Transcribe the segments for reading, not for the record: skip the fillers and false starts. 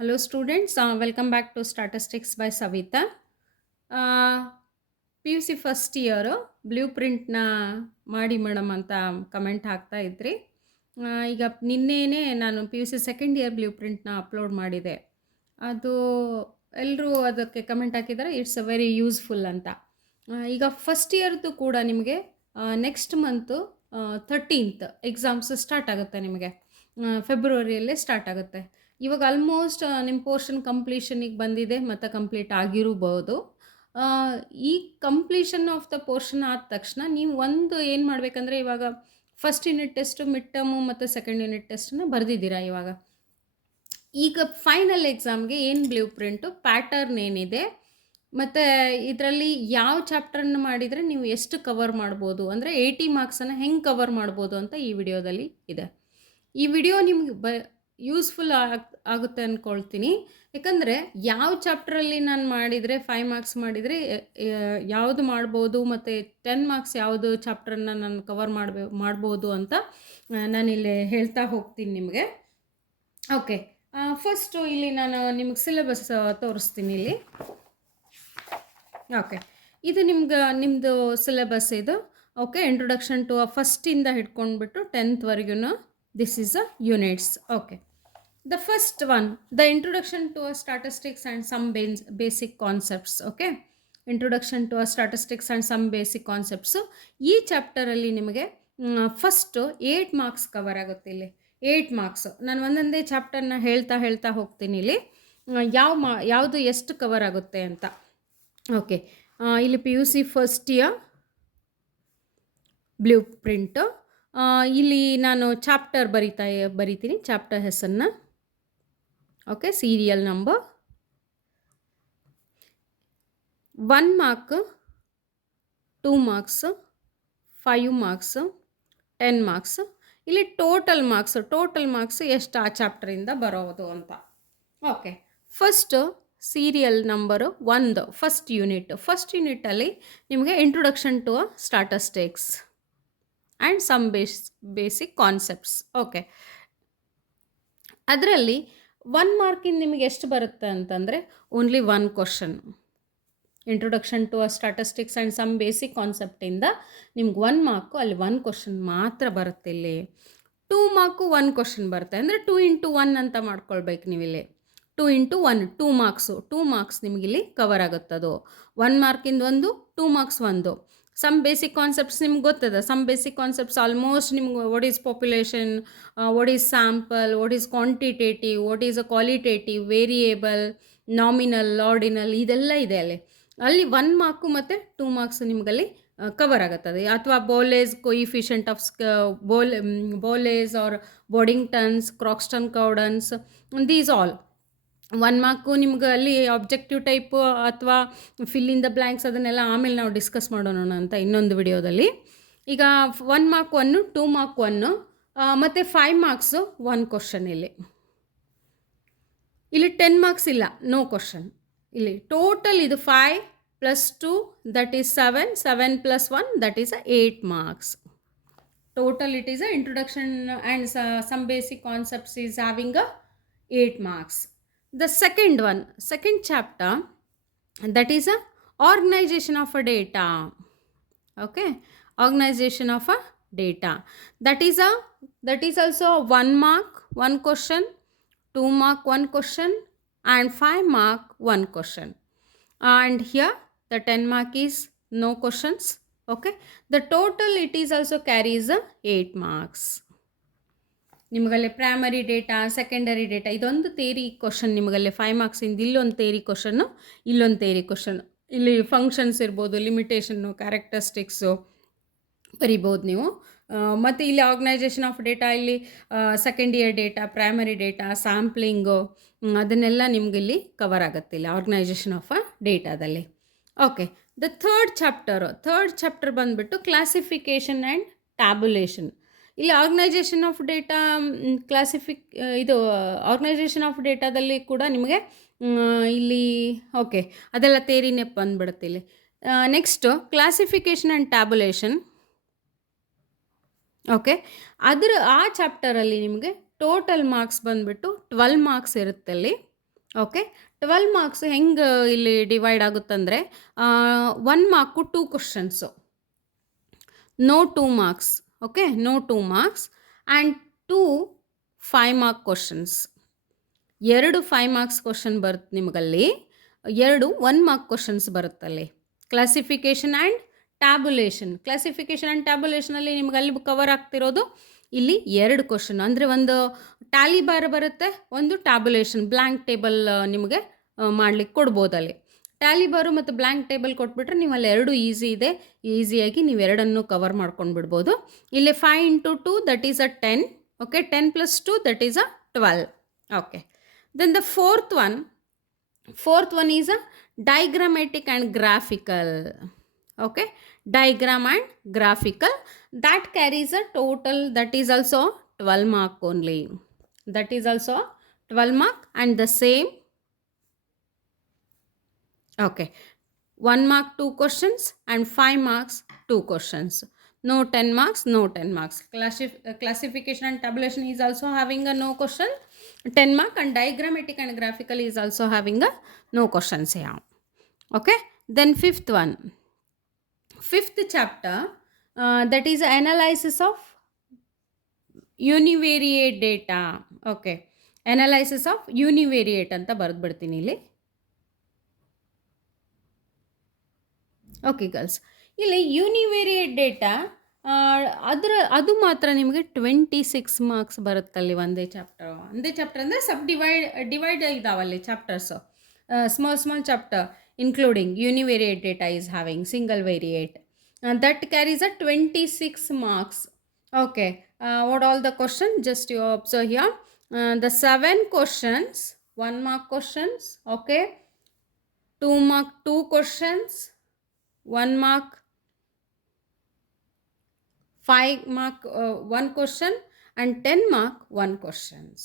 Hello students, welcome back to Statistics by Savita. P U C first year blue ಪ್ರಿಂಟ್ನ ಮಾಡಿ madam ಅಂತ comment ಹಾಕ್ತಾ ಇದ್ರಿ. ಈಗ ನಿನ್ನೆನೇ ನಾನು P U C second year blue ಪ್ರಿಂಟ್ನ ಅಪ್ಲೋಡ್ ಮಾಡಿದೆ. ಅದು ಎಲ್ಲರೂ ಅದಕ್ಕೆ ಕಮೆಂಟ್ ಹಾಕಿದ್ದಾರೆ, ಇಟ್ಸ್ ಅ ವೆರಿ ಯೂಸ್ಫುಲ್ ಅಂತ. ಈಗ ಫಸ್ಟ್ ಇಯರ್ದು ಕೂಡ ನಿಮಗೆ next month 13th exams start ಆಗುತ್ತೆ. ನಿಮಗೆ ಫೆಬ್ರವರಿಯಲ್ಲೇ ಸ್ಟಾರ್ಟ್ ಆಗುತ್ತೆ. ಇವಾಗ ಆಲ್ಮೋಸ್ಟ್ ನಿಮ್ಮ ಪೋರ್ಷನ್ ಕಂಪ್ಲೀಷನಿಗೆ ಬಂದಿದೆ ಮತ್ತು ಕಂಪ್ಲೀಟ್ ಆಗಿರಬಹುದು. ಈ ಕಂಪ್ಲೀಷನ್ ಆಫ್ ದ ಪೋರ್ಷನ್ ಆದ ತಕ್ಷಣ ನೀವು ಒಂದು ಏನು ಮಾಡಬೇಕಂದ್ರೆ, ಇವಾಗ first unit test, mid term ಮತ್ತು ಸೆಕೆಂಡ್ ಯೂನಿಟ್ ಟೆಸ್ಟನ್ನು ಬರೆದಿದ್ದೀರಾ. ಇವಾಗ ಈಗ ಫೈನಲ್ ಎಕ್ಸಾಮ್ಗೆ ಏನು ಬ್ಲೂ ಪ್ರಿಂಟು ಪ್ಯಾಟರ್ನ್ ಏನಿದೆ ಮತ್ತು ಇದರಲ್ಲಿ ಯಾವ ಚಾಪ್ಟರನ್ನು ಮಾಡಿದರೆ ನೀವು ಎಷ್ಟು ಕವರ್ ಮಾಡ್ಬೋದು, ಅಂದರೆ 80 ಮಾರ್ಕ್ಸನ್ನು ಹೆಂಗೆ ಕವರ್ ಮಾಡ್ಬೋದು ಅಂತ ಈ ವಿಡಿಯೋದಲ್ಲಿ ಇದೆ. ಈ ವಿಡಿಯೋ ನಿಮ್ಗೆ ಯೂಸ್ಫುಲ್ ಆಗುತ್ತೆ ಅಂದ್ಕೊಳ್ತೀನಿ. ಯಾಕಂದರೆ ಯಾವ ಚಾಪ್ಟ್ರಲ್ಲಿ ನಾನು ಮಾಡಿದರೆ 5 ಮಾರ್ಕ್ಸ್ ಮಾಡಿದರೆ ಯಾವುದು ಮಾಡ್ಬೋದು ಮತ್ತು 10 ಮಾರ್ಕ್ಸ್ ಯಾವುದು ಚಾಪ್ಟ್ರನ್ನು ನಾನು ಕವರ್ ಮಾಡ್ಬೋದು ಅಂತ ನಾನಿಲ್ಲಿ ಹೇಳ್ತಾ ಹೋಗ್ತೀನಿ ನಿಮಗೆ. ಓಕೆ, ಫಸ್ಟು ಇಲ್ಲಿ ನಾನು ನಿಮಗೆ ಸಿಲೆಬಸ್ ತೋರಿಸ್ತೀನಿ ಇಲ್ಲಿ. ಓಕೆ, ಇದು ನಿಮ್ಮದು ಸಿಲೆಬಸ್ ಇದು. ಓಕೆ, ಇಂಟ್ರೊಡಕ್ಷನ್ ಟು ಫಸ್ಟಿಂದ ಹಿಡ್ಕೊಂಡ್ಬಿಟ್ಟು 10th this is a units. Okay, the first one, the introduction to a statistics and some basic concepts. Okay, introduction to a statistics and some basic concepts. ಈ ಚಾಪ್ಟರಲ್ಲಿ ನಿಮಗೆ first 8 marks cover ಆಗುತ್ತೆ. ಇಲ್ಲಿ 8 marks ನಾನು ಒಂದೊಂದೇ ಚಾಪ್ಟರ್ನ ಹೇಳ್ತಾ ಹೋಗ್ತೀನಿ ಇಲ್ಲಿ ಯಾವುದು ಎಷ್ಟು ಕವರ್ ಆಗುತ್ತೆ ಅಂತ. ಓಕೆ, ಇಲ್ಲಿ P U C first year blue print. ಇಲ್ಲಿ ನಾನು ಚಾಪ್ಟರ್ ಬರಿತೀನಿ ಚಾಪ್ಟರ್ ಹೆಸರನ್ನ. Okay, serial number 1 mark, 2 marks, 5 marks, 10 marks. ಇಲ್ಲಿ ಟೋಟಲ್ ಮಾರ್ಕ್ಸ್ ಎಷ್ಟು ಆ ಚಾಪ್ಟರಿಂದ ಬರೋದು ಅಂತ. Okay, first serial number 1, first ಯೂನಿಟಲ್ಲಿ ನಿಮಗೆ introduction to a statistics and some basic concepts. Okay, ಅದರಲ್ಲಿ 1 ಮಾರ್ಕಿಂದ ನಿಮಗೆ ಎಷ್ಟು ಬರುತ್ತೆ ಅಂತಂದರೆ only 1 question. Introduction to a statistics and some basic ಕಾನ್ಸೆಪ್ಟಿಂದ ನಿಮ್ಗೆ 1 ಮಾರ್ಕು, ಅಲ್ಲಿ 1 ಕ್ವಶನ್ ಮಾತ್ರ ಬರುತ್ತೆ. ಇಲ್ಲಿ 2 ಮಾರ್ಕು 1 ಕ್ವಶನ್ ಬರುತ್ತೆ, ಅಂದರೆ 2 into 1 ಅಂತ ಮಾಡ್ಕೊಳ್ಬೇಕು ನೀವಿಲ್ಲಿ. 2 into 1 2 ಮಾರ್ಕ್ಸ್ ನಿಮಗಿಲ್ಲಿ ಕವರ್ ಆಗುತ್ತದು. 1 ಮಾರ್ಕಿಂದ 1, 2 ಮಾರ್ಕ್ಸ್ 1. ಸಮ್ ಬೇಸಿಕ್ ಕಾನ್ಸೆಪ್ಟ್ಸ್ ನಿಮ್ಗೆ ಗೊತ್ತದ. ಸಮ್ ಬೇಸಿಕ್ ಕಾನ್ಸೆಪ್ಟ್ಸ್ ಆಲ್ಮೋಸ್ಟ್ ನಿಮ್ಗೆ what is population, what is sample, what is quantitative, what is a qualitative, variable, nominal, ordinal, ಇದೆಲ್ಲ ಇದೆ ಅಲ್ಲಿ 1 ಮಾರ್ಕು ಮತ್ತು 2 ಮಾರ್ಕ್ಸ್ ನಿಮ್ಗಲ್ಲಿ ಕವರ್ ಆಗುತ್ತದೆ. ಅಥವಾ Bowley's coefficient of Bowley's or Boddington's, Croxton Cowden's, these all 1 mark ನಿಮ್ಗೆ ಅಲ್ಲಿ objective type ಅಥವಾ fill in the blanks ಅದನ್ನೆಲ್ಲ ಆಮೇಲೆ ನಾವು ಡಿಸ್ಕಸ್ ಮಾಡೋಣ ಅಂತ ಇನ್ನೊಂದು ವಿಡಿಯೋದಲ್ಲಿ. ಈಗ 1 ಮಾರ್ಕ್ 1, 2 ಮಾರ್ಕ್ 1 ಮತ್ತು 5 ಮಾರ್ಕ್ಸು 1 ಕ್ವಶನ್. ಇಲ್ಲಿ 10 ಮಾರ್ಕ್ಸ್ ಇಲ್ಲ, ನೋ ಕ್ವಶನ್. ಇಲ್ಲಿ ಟೋಟಲ್ ಇದು 5 + 2 that is 7, 7 + 1 that is 8 marks. Total it is a introduction and some basic concepts is having 8 marks. The second chapter, that is a organization of a data. Okay, organization of a data. That is also 1 mark 1 question, 2 mark 1 question, and 5 mark 1 question. And here the 10 mark is no questions. Okay, the total it is also carries 8 marks. ನಿಮಗಲ್ಲೇ primary data, secondary data, ಇದೊಂದು theory question ನಿಮಗಲ್ಲೇ 5 ಮಾರ್ಕ್ಸಿಂದ. ಇಲ್ಲೊಂದು theory question, ಇಲ್ಲೊಂದು theory question. ಇಲ್ಲಿ functions ಇರ್ಬೋದು, limitation, characteristics ಬರಿಬೋದು ನೀವು. ಮತ್ತು ಇಲ್ಲಿ ಆರ್ಗನೈಜೇಷನ್ ಆಫ್ ಡೇಟಾ, ಇಲ್ಲಿ second year data, primary data, sampling, ಅದನ್ನೆಲ್ಲ ನಿಮಗಿಲ್ಲಿ ಕವರ್ ಆಗುತ್ತೆ ಇಲ್ಲಿ ಆರ್ಗನೈಜೇಷನ್ ಆಫ್ ಅ ಡೇಟಾದಲ್ಲಿ. ಓಕೆ, ದ ಥರ್ಡ್ ಚಾಪ್ಟರ್ ಬಂದುಬಿಟ್ಟು ಕ್ಲಾಸಿಫಿಕೇಷನ್ ಆ್ಯಂಡ್ ಟ್ಯಾಬ್ಯುಲೇಷನ್. ಇಲ್ಲಿ ಆರ್ಗನೈಜೇಷನ್ ಆಫ್ ಡೇಟಾ ಇದು ಆರ್ಗನೈಜೇಷನ್ ಆಫ್ ಡೇಟಾದಲ್ಲಿ ಕೂಡ ನಿಮಗೆ ಇಲ್ಲಿ ಓಕೆ ಅದೆಲ್ಲ ಥಿಯರಿನೇ ಬಂದುಬಿಡುತ್ತೆ ಇಲ್ಲಿ. Next classification and tabulation. Okay, ಆ ಚಾಪ್ಟರಲ್ಲಿ ನಿಮಗೆ ಟೋಟಲ್ ಮಾರ್ಕ್ಸ್ ಬಂದುಬಿಟ್ಟು 12 ಮಾರ್ಕ್ಸ್ ಇರುತ್ತೆ ಅಲ್ಲಿ. ಓಕೆ 12 ಮಾರ್ಕ್ಸ್ ಹೆಂಗೆ ಇಲ್ಲಿ ಡಿವೈಡ್ ಆಗುತ್ತಂದರೆ 1 mark 2 questions, no 2 marks. Okay, no 2 marks and 2 5 mark questions. 2 5 marks question ಬರುತ್ತೆ ನಿಮಗಲ್ಲಿ, 2 1 ಮಾರ್ಕ್ ಕ್ವಶನ್ಸ್ ಬರುತ್ತಲ್ಲಿ. Classification and tabulation. Classification and ಟ್ಯಾಬುಲೇಷನಲ್ಲಿ ನಿಮ್ಗೆ ಅಲ್ಲಿ ಕವರ್ ಆಗ್ತಿರೋದು ಇಲ್ಲಿ 2 ಕ್ವಶನ್. ಅಂದರೆ ಒಂದು ಟ್ಯಾಲಿ ಬಾರ್ ಬರುತ್ತೆ, ಒಂದು ಟ್ಯಾಬುಲೇಷನ್ ಬ್ಲ್ಯಾಂಕ್ ಟೇಬಲ್ ನಿಮಗೆ ಮಾಡ್ಲಿಕ್ಕೆ ಕೊಡ್ಬೋದಲ್ಲಿ. ಟ್ಯಾಲಿ ಬಾರು ಮತ್ತು ಬ್ಲ್ಯಾಂಕ್ ಟೇಬಲ್ ಕೊಟ್ಬಿಟ್ರೆ ನೀವು ಅಲ್ಲಿ 2 ಈಸಿ ಇದೆ, ಈಸಿಯಾಗಿ ನೀವು ಎರಡನ್ನು ಕವರ್ ಮಾಡ್ಕೊಂಡು ಬಿಡ್ಬೋದು. ಇಲ್ಲಿ 5 into 2 that is a 10. Okay, 10 plus 2 that is a 12. Okay, then the fourth one is a diagrammatic and graphical. Okay, diagram and graphical, that carries a total, that is also 12 mark only. That is also 12 mark and the same. Okay, 1 mark 2 questions and 5 marks 2 questions. No 10 marks, no 10 marks. Classification and tabulation is also having a no question 10 mark, and diagrammatic and graphical is also having a no questions here. Okay, then fifth chapter, that is analysis of univariate data. Okay, analysis of univariate ಅಂತ ಬರೆದ್ಬಿಡ್ತೀನಿ ಇಲ್ಲಿ. Okay girls, ಇಲ್ಲಿ ಯೂನಿವೇರಿಯೇಟ್ data ಅದು ಮಾತ್ರ ನಿಮಗೆ 26 marks ಬರುತ್ತಲ್ಲಿ ಒಂದೇ chapter ಅಂದರೆ divide ಇದಾವಲ್ಲಿ chapters, small chapter including univariate data is having single variate, that carries a 26 marks. Okay, what all the question, just you observe here, the 7 questions 1 mark questions. Okay, 2 mark 2 questions, 1 mark, 5 mark 1 question and 10 mark 1 questions.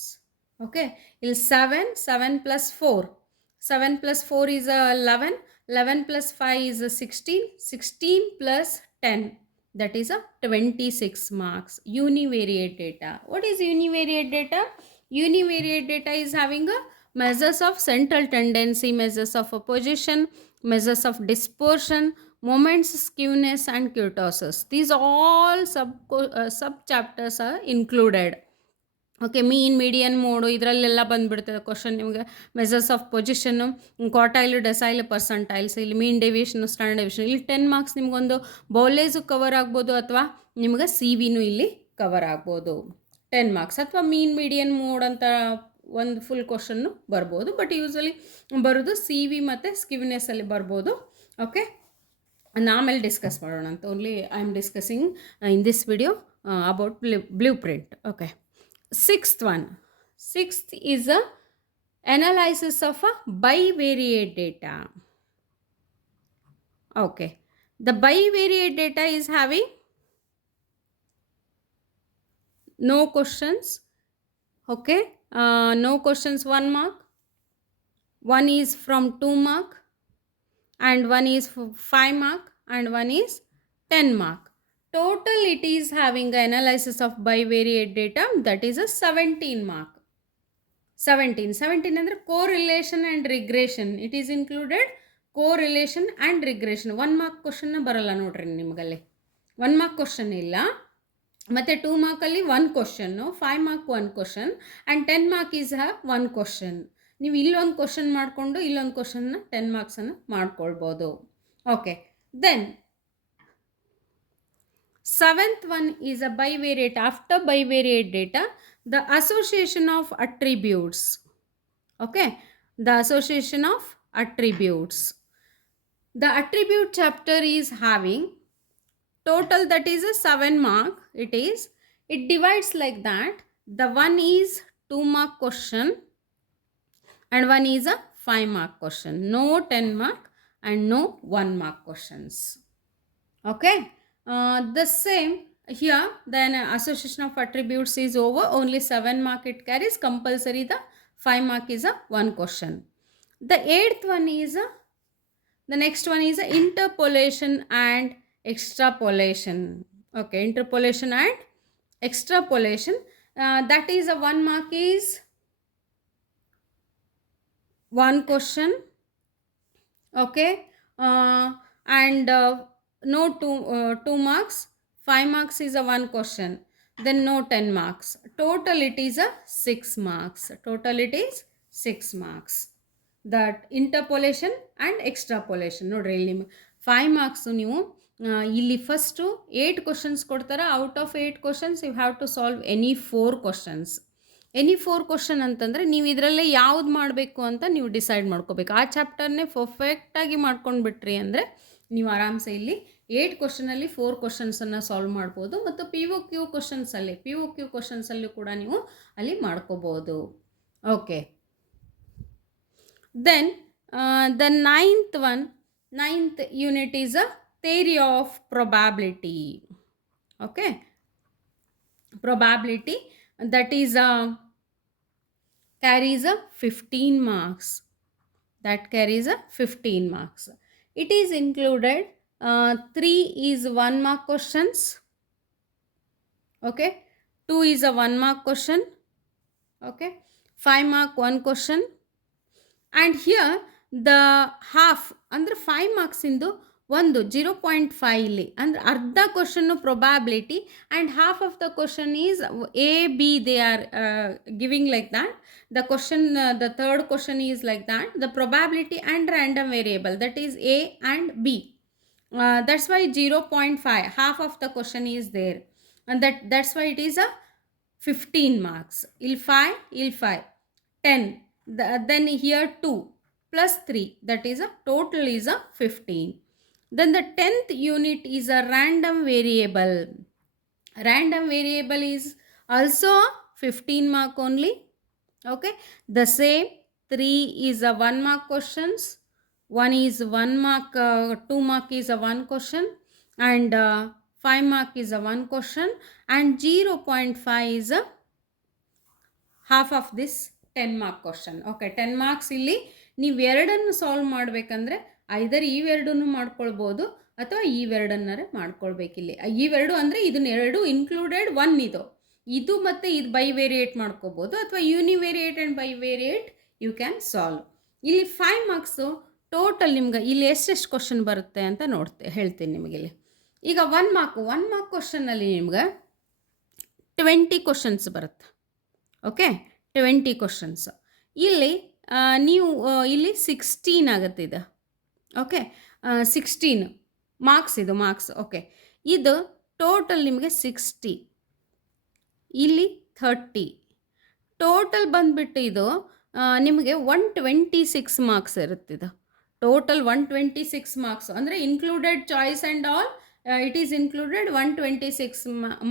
Okay, il 7 plus 4, 7 plus 4 is 11, 11 plus 5 is 16, 16 plus 10, that is a 26 marks. Univariate data. What is univariate data? Univariate data is having a measures of central tendency, measures of opposition, measures of dispersion, moments, skewness and kurtosis. These all sub chapters are included. Okay, mean median mode ಇದರಲ್ಲೆಲ್ಲ ಬಂದುಬಿಡ್ತದೆ question ನಿಮಗೆ. Messrs of position, ಕ್ವಾರ್ಟೈಲು, ಡೆಸೈಲು, ಪರ್ಸಂಟೈಲ್ಸ್, ಇಲ್ಲಿ ಮೀನ್ ಡೆವಿಯೇಷನು, standard deviation. ಇಲ್ಲಿ 10 marks ನಿಮಗೊಂದು ಬೌಲೇಜು cover ಆಗ್ಬೋದು, ಅಥವಾ ನಿಮಗೆ C ವಿನೂ ಇಲ್ಲಿ cover ಆಗ್ಬೋದು 10 ಮಾರ್ಕ್ಸ್, ಅಥವಾ ಮೀನ್ ಮೀಡಿಯನ್ ಮೋಡ್ ಅಂತ ಒಂದು ಫುಲ್ ಕ್ವಶನ್ನು ಬರ್ಬೋದು. ಬಟ್ ಯೂಸಲಿ ಬರೋದು ಸಿ ವಿ ಮತ್ತು ಸ್ಕಿವ್ನೆಸ್ಸಲ್ಲಿ ಬರ್ಬೋದು. ಓಕೆ, ಆಮೇಲೆ ಡಿಸ್ಕಸ್ ಮಾಡೋಣ ಅಂತ. Only I am discussing in this video about blue print. Okay, sixth is a analysis of a bivariate data. Okay, the bivariate data is having no questions. Okay, no questions 1 mark, one is from 2 mark and one is 5 mark and one is 10 mark. Total it is having an analysis of bivariate data, that is a 17 mark. 17 ಅಂದರೆ correlation and regression, it is included correlation and regression. 1 mark question ಬರಲ್ಲ ನೋಡ್ರಿ ನಿಮಗಲ್ಲಿ, 1 mark question ಇಲ್ಲ. ಮತ್ತು 2 ಮಾರ್ಕಲ್ಲಿ 1 question, 5 mark 1 question and 10 mark is 1 question. ನೀವು ಇಲ್ಲೊಂದು question ಮಾಡಿಕೊಂಡು ಇಲ್ಲೊಂದು ಕ್ವಶನ್ನ 10 ಮಾರ್ಕ್ಸನ್ನು ಮಾಡ್ಕೊಳ್ಬೋದು. Okay, then 7th one is a bivariate. After bivariate data, the association of attributes. Okay, the association of attributes. The attribute chapter is having total, that is a 7 mark. It divides like that. The one is 2 mark question and one is a 5 mark question. No 10 mark and no 1 mark questions. Okay, the same here, then association of attributes is over, only 7 mark it carries. Compulsory the 5 mark is a 1 question. The 8th one is the next one is interpolation and extrapolation. Okay, interpolation and extrapolation, that is a 1 mark is one question, okay, and no 2 marks, 5 marks is a one question, then no 10 marks, total it is a 6 marks, total it is 6 marks. That interpolation and extrapolation ನೋಡ್ರಿ ಇಲ್ಲಿ 5 marks ನೀವು ಇಲ್ಲಿ first 8 questions ಕೊಡ್ತಾರೆ. Out of 8 questions you have to solve any 4 questions. Any 4 question ಅಂತಂದರೆ ನೀವು ಇದರಲ್ಲೇ ಯಾವ್ದು ಮಾಡಬೇಕು ಅಂತ ನೀವು ಡಿಸೈಡ್ ಮಾಡ್ಕೋಬೇಕು. ಆ ಚಾಪ್ಟರ್ನೇ ಪರ್ಫೆಕ್ಟಾಗಿ ಮಾಡ್ಕೊಂಡು ಬಿಟ್ರಿ ಅಂದರೆ ನೀವು ಆರಾಮ್ಸೆ ಇಲ್ಲಿ 8 ಕ್ವಶನಲ್ಲಿ 4 ಕ್ವಶನ್ಸನ್ನು ಸಾಲ್ವ್ ಮಾಡ್ಬೋದು. ಮತ್ತು ಪಿ ಒ ಕ್ಯೂ ಕ್ವಶನ್ಸಲ್ಲೂ ಕೂಡ ನೀವು ಅಲ್ಲಿ ಮಾಡ್ಕೋಬೋದು. Okay, then the ninth unit is a theory of probability. Okay, probability, that is carries a 15 marks. That carries a 15 marks. It is included 3 is 1 mark questions. Okay, 2 is a 1 mark question. Okay, 5 mark 1 question. And here the half ಅಂದರೆ 5 ಮಾರ್ಕ್ಸಿಂದು ಒಂದು 0.5 ಇಲ್ಲಿ ಅಂದರೆ ಅರ್ಧ question probability and half of the question is A B they are giving like that. The question the third question is like that the probability and random variable that is A and B. That's why 0.5 half of the question is there, and that's why it is a 15 marks. Il 5 10, then here 2 plus 3, that is a total is a 15. Then the 10th unit is a random variable. Random variable is also 15 mark only. Okay, the same 3 is a 1 mark questions, 1 is 1 mark, 2 mark is a 1 question, and 5 mark is a 1 question, and 0.5 is a half of this 10 mark question. Okay, 10 marks ಇಲ್ಲಿ ನೀವು ಎರಡನ್ನು solve ಮಾಡಬೇಕಂದ್ರೆ ಐದರ್ ಇವೆರಡನ್ನು ಮಾಡ್ಕೊಳ್ಬೋದು ಅಥವಾ ಇವೆರಡನ್ನರೇ ಮಾಡ್ಕೊಳ್ಬೇಕಿಲ್ಲಿ. ಇವೆರಡು ಅಂದರೆ ಇದನ್ನ ಎರಡು ಇನ್ಕ್ಲೂಡೆಡ್ ಒನ್ ಇದು ಮತ್ತು ಇದು ಬೈ ವೇರಿಯೇಟ್ ಮಾಡ್ಕೋಬೋದು ಅಥವಾ univariate and bivariate you can solve. ಇಲ್ಲಿ 5 ಮಾರ್ಕ್ಸು ಟೋಟಲ್ ನಿಮ್ಗೆ ಇಲ್ಲಿ ಎಷ್ಟೆಷ್ಟು ಕ್ವಶನ್ ಬರುತ್ತೆ ಅಂತ ಹೇಳ್ತೀನಿ ನಿಮಗಿಲ್ಲಿ. ಈಗ 1 ಮಾರ್ಕ್ ಕ್ವಶನ್ನಲ್ಲಿ ನಿಮ್ಗೆ 20 ಕ್ವಶನ್ಸ್ ಬರುತ್ತೆ. ಓಕೆ, 20 ಕ್ವಶನ್ಸ್ ಇಲ್ಲಿ ನೀವು ಇಲ್ಲಿ 16 ಆಗುತ್ತೆ ಇದು. ಓಕೆ, 16 ಮಾರ್ಕ್ಸ್ ಇದು ಮಾರ್ಕ್ಸ್. ಓಕೆ, ಇದು ಟೋಟಲ್ ನಿಮಗೆ 60, ಇಲ್ಲಿ 30, ಟೋಟಲ್ ಬಂದುಬಿಟ್ಟು ಇದು ನಿಮಗೆ 126 ಮಾರ್ಕ್ಸ್ ಇರುತ್ತಿದ್ದು. ಟೋಟಲ್ 126 ಮಾರ್ಕ್ಸ್ ಅಂದರೆ included choice and all it is included 126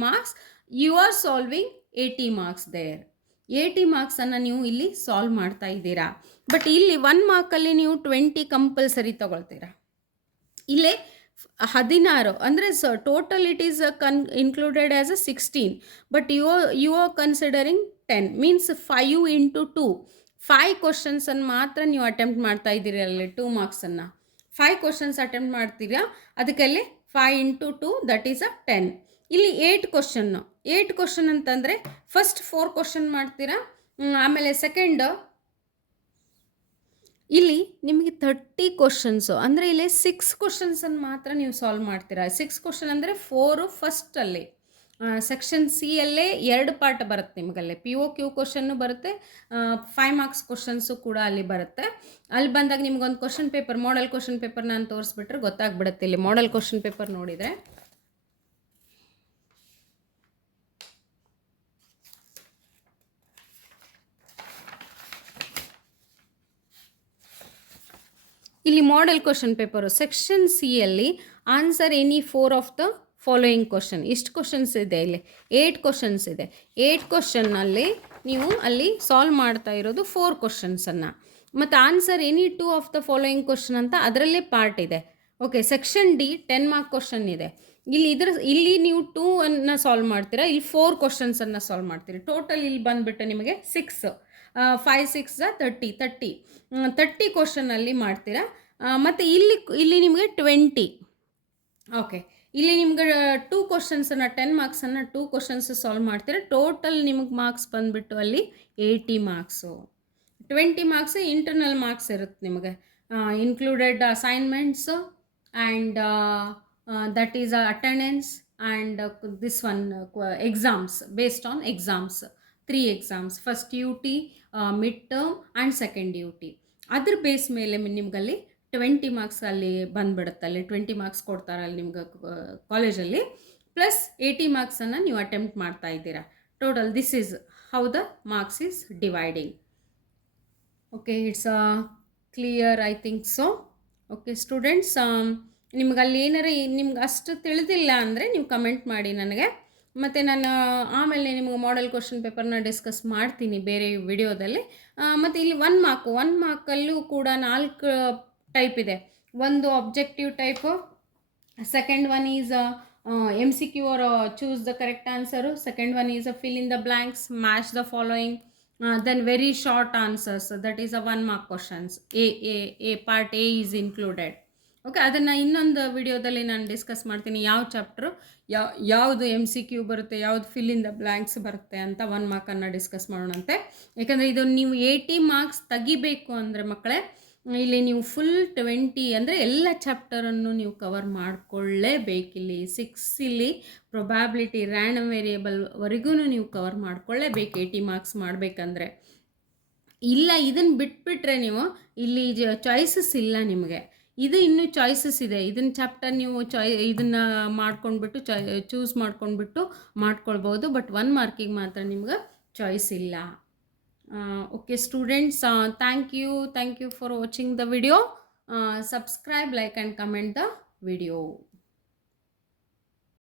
marks. You are solving 80 marks there. 80 ಮಾರ್ಕ್ಸನ್ನು ನೀವು ಇಲ್ಲಿ ಸಾಲ್ವ್ ಮಾಡ್ತಾ ಇದ್ದೀರಾ. ಬಟ್ ಇಲ್ಲಿ 1 ಮಾರ್ಕಲ್ಲಿ ನೀವು 20 ಕಂಪಲ್ಸರಿ ತಗೊಳ್ತೀರಾ. ಇಲ್ಲೇ 16 ಅಂದರೆ total it is included as a 16, but you are considering 10 means 5 into 2 5 ಕ್ವಶನ್ಸನ್ನು ಮಾತ್ರ ನೀವು ಅಟೆಂಪ್ಟ್ ಮಾಡ್ತಾ ಇದ್ದೀರಿ. ಅಲ್ಲಿ 2 ಮಾರ್ಕ್ಸನ್ನು 5 ಕ್ವಶನ್ಸ್ ಅಟೆಂಪ್ಟ್ ಮಾಡ್ತೀರಾ. ಅದಕ್ಕಲ್ಲಿ 5 into 2 ದಟ್ ಈಸ್ ಅ 10. ಇಲ್ಲಿ 8 ಕ್ವಶನ್ ಅಂತಂದರೆ ಫಸ್ಟ್ 4 ಕ್ವಶನ್ ಮಾಡ್ತೀರಾ, ಆಮೇಲೆ ಸೆಕೆಂಡ್ ಇಲ್ಲಿ ನಿಮಗೆ 30 ಕ್ವಶನ್ಸು ಅಂದರೆ ಇಲ್ಲಿ 6 ಕ್ವಶನ್ಸನ್ನು ಮಾತ್ರ ನೀವು ಸಾಲ್ವ್ ಮಾಡ್ತೀರಾ. 6 ಕ್ವಶನ್ ಅಂದರೆ 4 ಫಸ್ಟಲ್ಲಿ ಸೆಕ್ಷನ್ ಸಿ ಅಲ್ಲೇ 2 ಪಾರ್ಟ್ ಬರುತ್ತೆ ನಿಮಗಲ್ಲೇ. ಪಿ ಒ ಕ್ಯೂ ಕ್ವಶನ್ನು ಬರುತ್ತೆ, 5 ಮಾರ್ಕ್ಸ್ ಕ್ವಶನ್ಸು ಕೂಡ ಅಲ್ಲಿ ಬರುತ್ತೆ. ಅಲ್ಲಿ ಬಂದಾಗ ನಿಮ್ಗೊಂದು question paper, model question paper ನಾನು ತೋರಿಸ್ಬಿಟ್ರೆ ಗೊತ್ತಾಗ್ಬಿಡುತ್ತೆ. ಇಲ್ಲಿ ಮಾಡೆಲ್ ಕ್ವಶನ್ ಪೇಪರ್ ನೋಡಿದರೆ ಇಲ್ಲಿ model question paper section C ಅಲ್ಲಿ answer any 4 of the following question. ಇಷ್ಟು ಕ್ವಶನ್ಸ್ ಇದೆ, ಇಲ್ಲಿ 8 ಕ್ವಶನ್ಸ್ ಇದೆ. 8 ಕ್ವಶನ್ನಲ್ಲಿ ನೀವು ಅಲ್ಲಿ ಸಾಲ್ವ್ ಮಾಡ್ತಾ ಇರೋದು 4 ಕ್ವಶನ್ಸನ್ನು, ಮತ್ತು answer any 2 of the following question ಅಂತ ಅದರಲ್ಲೇ ಪಾರ್ಟ್ ಇದೆ. Okay, section D 10 mark question ಇದೆ. ಇಲ್ಲಿ ನೀವು 2 ಅನ್ನು ಸಾಲ್ವ್ ಮಾಡ್ತೀರಾ, ಇಲ್ಲಿ 4 ಕ್ವಶನ್ಸನ್ನು ಸಾಲ್ವ್ ಮಾಡ್ತೀರಿ. ಟೋಟಲ್ ಇಲ್ಲಿ ಬಂದುಬಿಟ್ಟು ನಿಮಗೆ 6 5 6 30 ಕ್ವಶನಲ್ಲಿ ಮಾಡ್ತೀರಾ. ಮತ್ತು ಇಲ್ಲಿ ನಿಮಗೆ 20. ಓಕೆ, ಇಲ್ಲಿ ನಿಮ್ಗೆ 2 ಕ್ವಶನ್ಸನ್ನು 10 ಮಾರ್ಕ್ಸನ್ನು 2 ಕ್ವಶನ್ಸ್ ಸಾಲ್ವ್ ಮಾಡ್ತೀರಾ. ಟೋಟಲ್ ನಿಮಗೆ ಮಾರ್ಕ್ಸ್ ಬಂದುಬಿಟ್ಟು ಅಲ್ಲಿ 80 ಮಾರ್ಕ್ಸು. 20 ಮಾರ್ಕ್ಸ್ ಇಂಟರ್ನಲ್ ಮಾರ್ಕ್ಸ್ ಇರುತ್ತೆ ನಿಮಗೆ, included assignments and that is attendance and this one exams based on exams, 3 exams, first U T, mid term and second U T. ಅದ್ರ base ಮೇಲೆ ನಿಮ್ಗಲ್ಲಿ 20 marks ಅಲ್ಲಿ ಬಂದುಬಿಡುತ್ತೆ. ಅಲ್ಲಿ 20 ಮಾರ್ಕ್ಸ್ ಕೊಡ್ತಾರಲ್ಲಿ ನಿಮ್ಗೆ ಕಾಲೇಜಲ್ಲಿ, ಪ್ಲಸ್ 80 ಮಾರ್ಕ್ಸನ್ನು ನೀವು ಅಟೆಂಪ್ಟ್ ಮಾಡ್ತಾ ಇದ್ದೀರಾ. Total this is how the marks is dividing. Okay, it's clear I think so. Okay students, ನಿಮ್ಗೆ ಅಲ್ಲಿ ಏನಾರ ನಿಮ್ಗೆ ಅಷ್ಟು ತಿಳಿದಿಲ್ಲ ಅಂದರೆ ನೀವು ಕಮೆಂಟ್ ಮಾಡಿ ನನಗೆ, ಮತ್ತು ನಾನು ಆಮೇಲೆ ನಿಮ್ಗೆ ಮಾಡೆಲ್ ಕ್ವಶನ್ ಪೇಪರ್ನ ಡಿಸ್ಕಸ್ ಮಾಡ್ತೀನಿ ಬೇರೆ ವಿಡಿಯೋದಲ್ಲಿ. ಮತ್ತು ಇಲ್ಲಿ 1 ಮಾರ್ಕಲ್ಲೂ ಕೂಡ 4 ಟೈಪ್ ಇದೆ. ಒಂದು objective type, second one is MCQ or choose the correct answer, second one is fill in the blanks, match the following, then very short answers, that is a 1 mark questions. A part A is included. Okay, ಅದನ್ನು ಇನ್ನೊಂದು ವಿಡಿಯೋದಲ್ಲಿ ನಾನು discuss ಮಾಡ್ತೀನಿ, ಯಾವ chapter ಯಾವುದು MCQ ಬರುತ್ತೆ, ಯಾವುದು fill in the blanks ಬರುತ್ತೆ ಅಂತ 1 ಮಾರ್ಕನ್ನು ಡಿಸ್ಕಸ್ ಮಾಡೋಣಂತೆ. ಯಾಕಂದರೆ ಇದು ನೀವು 80 ಮಾರ್ಕ್ಸ್ ತೆಗಿಬೇಕು ಅಂದರೆ ಮಕ್ಕಳೇ, ಇಲ್ಲಿ ನೀವು ಫುಲ್ 20 ಅಂದರೆ ಎಲ್ಲ ಚಾಪ್ಟರನ್ನು ನೀವು ಕವರ್ ಮಾಡಿಕೊಳ್ಳೇಬೇಕಿಲ್ಲಿ. 6 ಇಲ್ಲಿ ಪ್ರೊಬ್ಯಾಬಿಲಿಟಿ ರ್ಯಾಂಡಮ್ ವೇರಿಯೇಬಲ್ವರೆಗೂ ನೀವು ಕವರ್ ಮಾಡ್ಕೊಳ್ಳೇಬೇಕು 80 ಮಾರ್ಕ್ಸ್ ಮಾಡಬೇಕಂದ್ರೆ. ಇಲ್ಲ ಇದನ್ನು ಬಿಟ್ಬಿಟ್ರೆ ನೀವು ಇಲ್ಲಿ ಚಾಯ್ಸಸ್ ಇಲ್ಲ ನಿಮಗೆ. ಇದು ಇನ್ನೂ ಚಾಯ್ಸಸ್ ಇದೆ. ಇದನ್ನು ಚಾಪ್ಟರ್ ನೀವು ಇದನ್ನು ಮಾಡ್ಕೊಂಡ್ಬಿಟ್ಟು ಚೂಸ್ ಮಾಡ್ಕೊಂಡ್ಬಿಟ್ಟು ಮಾಡ್ಕೊಳ್ಬೋದು. ಬಟ್ 1 ಮಾರ್ಕಿಗೆ ಮಾತ್ರ ನಿಮ್ಗೆ ಚಾಯ್ಸ್ ಇಲ್ಲ. Okay students, thank you for watching the video. Subscribe, like and comment the video.